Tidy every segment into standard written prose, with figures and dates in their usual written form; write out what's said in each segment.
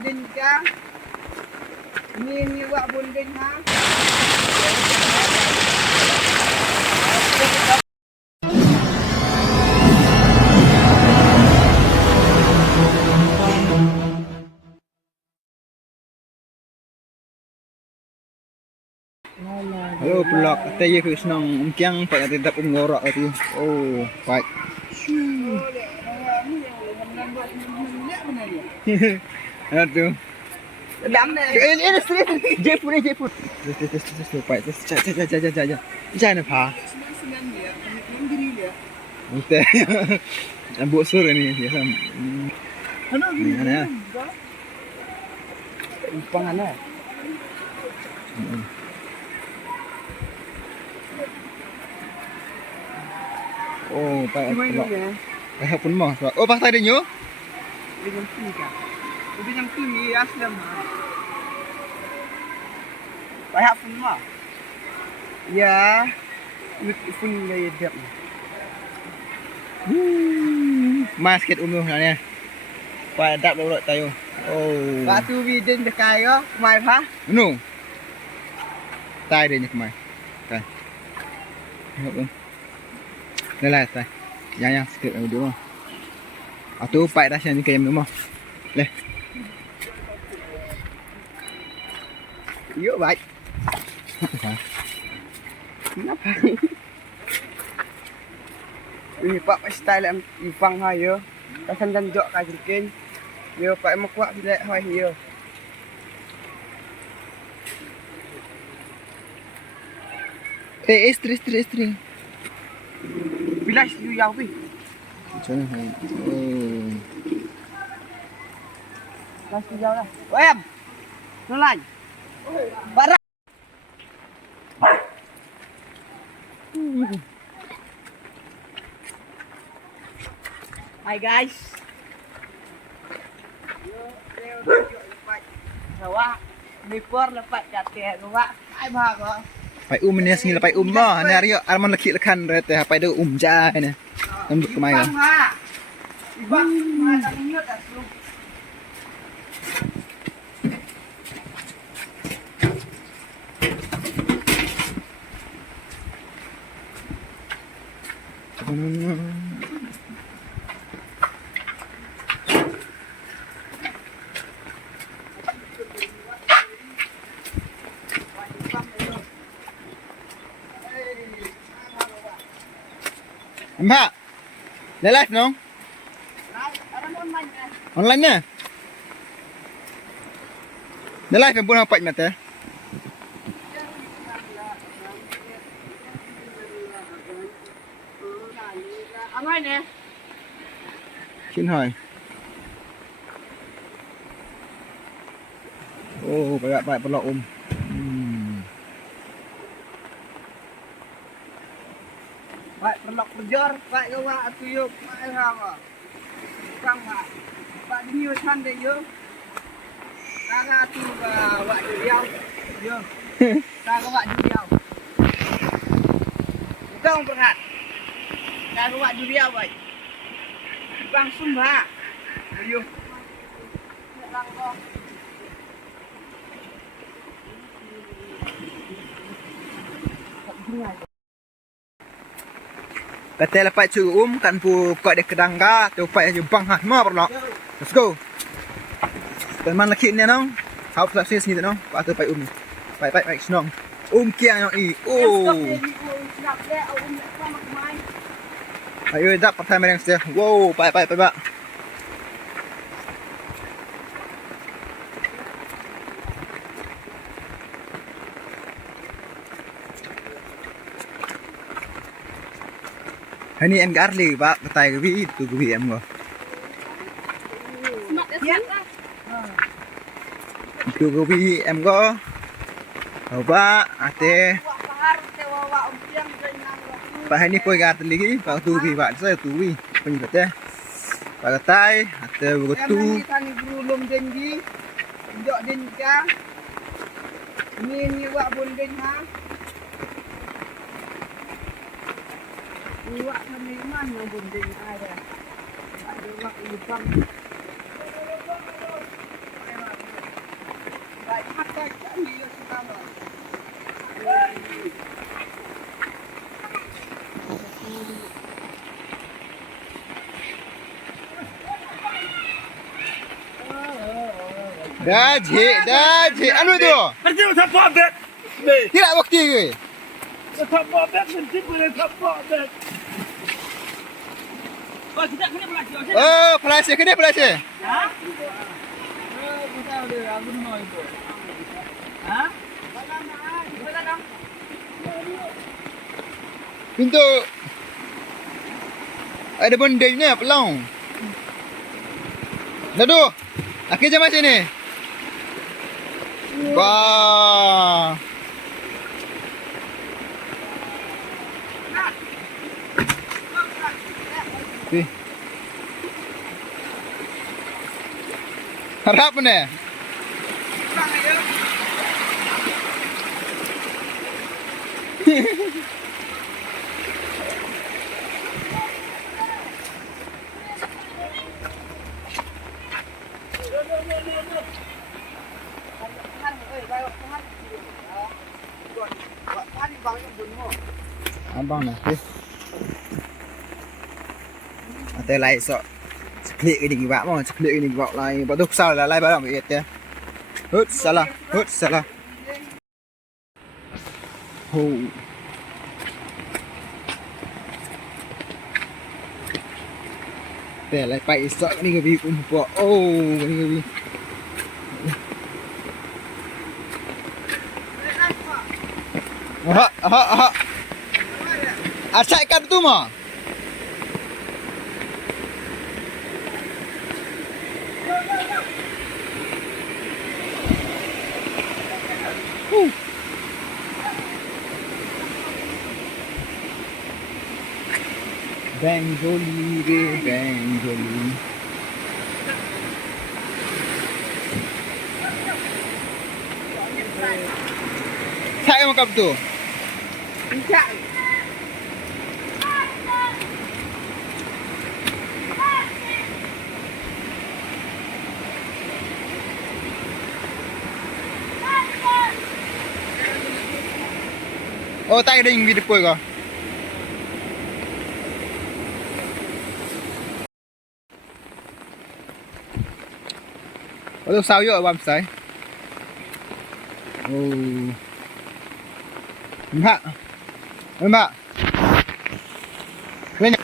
Bundin ka. Ini wak bundin ha. Halo pelak, kata ye ke senang umkiang pak yang tetap ngorak tu. Oh, baik. Aduh. Dam ni. Ini street. Jepun. Terus baik. Terus jangan apa. Senang dia, yang diri dia. Betul. Ambuk sur ni biasa. Ano gini? Mana? Pangan lah. Oh, baik. Gimana ni? Dah pun mah. Oh, pasal dia nyo. Dia nyampi kan? Dia nyampi ni aslam. Banyak pun mah. Ya, itu pun dia dak. Mas ket umuh ni. Pak dap lorot tayo. Oh. Batu bidin dekai yo, mai pha. Nu. Tai dia ni kemai. Tai. Tengok pun. Dah lah tai. Yang sikit dia mah. Atau pak dah siang ni kayam rumah. Leh. Yo baik. Kenapa? Ini pak style am ipang ha yo. Kasan dan jok ka jikin. Yo pak mak kuat bila ha yo. Istri. Bila you yau pi. Macam mana? Oh. Masih jauh lah. Wem. Nolai. Barang. Hi guys. Awak nipur lepas jatuh awak. Ai bhag ah. Pai ni sini pai mah. Ni hari arman leki lekan rete pai de ja ni. Tembuk kemai kan. Ibang ma tak nyut asu. Mbak. Dah live no? Online nya? Dah live yang pun apa mata? Angai nè. Xin hỏi. Oh, baik pelak Baik perlok bejar, baik gawak atu yo, mai ha. Kang mak. Pak di new san de yo. Kara tu wak diau. Yo. Kara wak diau. Dong perhat. Kara wak diau baik. Bang sumba. Yo. Lang ko. Kata lepas curum kan pu kau de kedang ka, tu pai jempang ha semua pelak. Let's go. Dan man leki ni nong. Hau plus sini tu nong. Pak tu pai Pai senang. Kiang yang i. Oh. Ayo dak pakai mereng stia. Wow, pai pak. Hani em garli pak petai kebi tu kebi em go. Tu kebi em go. Pak ate. Pak hani poi gat lagi pak tu kebi pak saya tu kebi. Penyebab teh. Pak katai ate begitu. Tani berulum tinggi. Jok dinka. Ini wak bundin ha. Iwak kami mana bunding ada. Ada wak ibang. Mata kat ni sekarang. Dah je. Anu tu. Nanti saya buat beg. Beg. Tidak waktu ke? Saya buat beg nanti boleh saya buat beg. Oh, kita kena pelacak. Oh, pelasih kena pelasih. Ha? Betul dia, aku nak itu. Ha? Balang. Pintu. Ada benda ni pelong. Dadu. Akhir jam macam ni. Wah. Okey. Harap ni. Abang nak okey. Atau lain sok. Seklik ni gibak mo, seklik ni gibak lain. Lepas tu salah lain barang begitu ya. Hut salah. Ho. Teh lai pai sok ni ke bi umpo. Oh, ni ke bi. Aha. Asal ikan tu mah. Benjoli. Saya makan tu. Injak. Oh, tak ada yang video depois kau. Có sao vô ở bầm sấy. Mbak. Lên.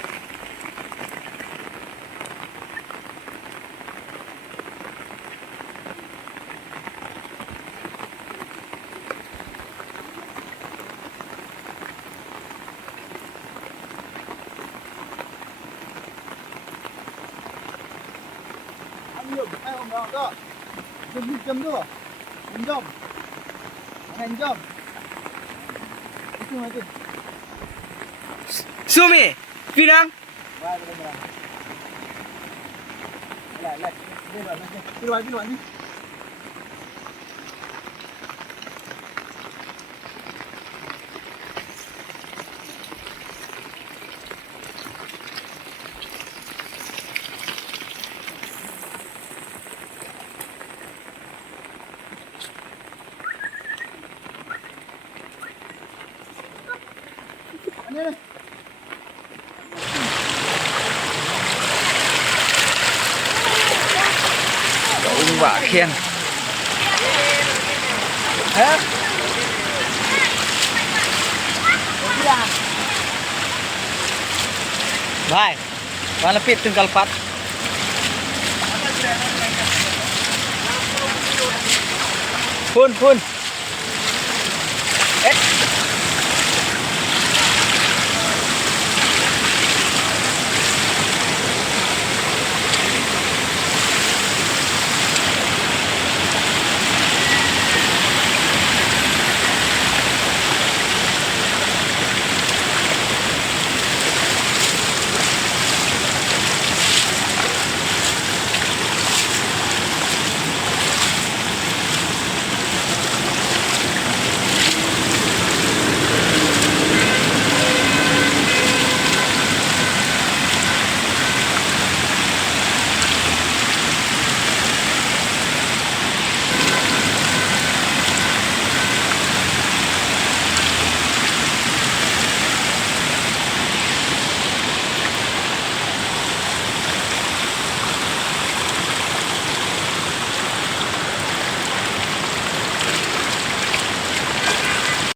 Jom tu. Jom. Jom. Itu macam. Sumi, pirang. Lai. Keluar ni. Ông vợ khen. Hả? Baik. Mana pit tunggal pat. Pun.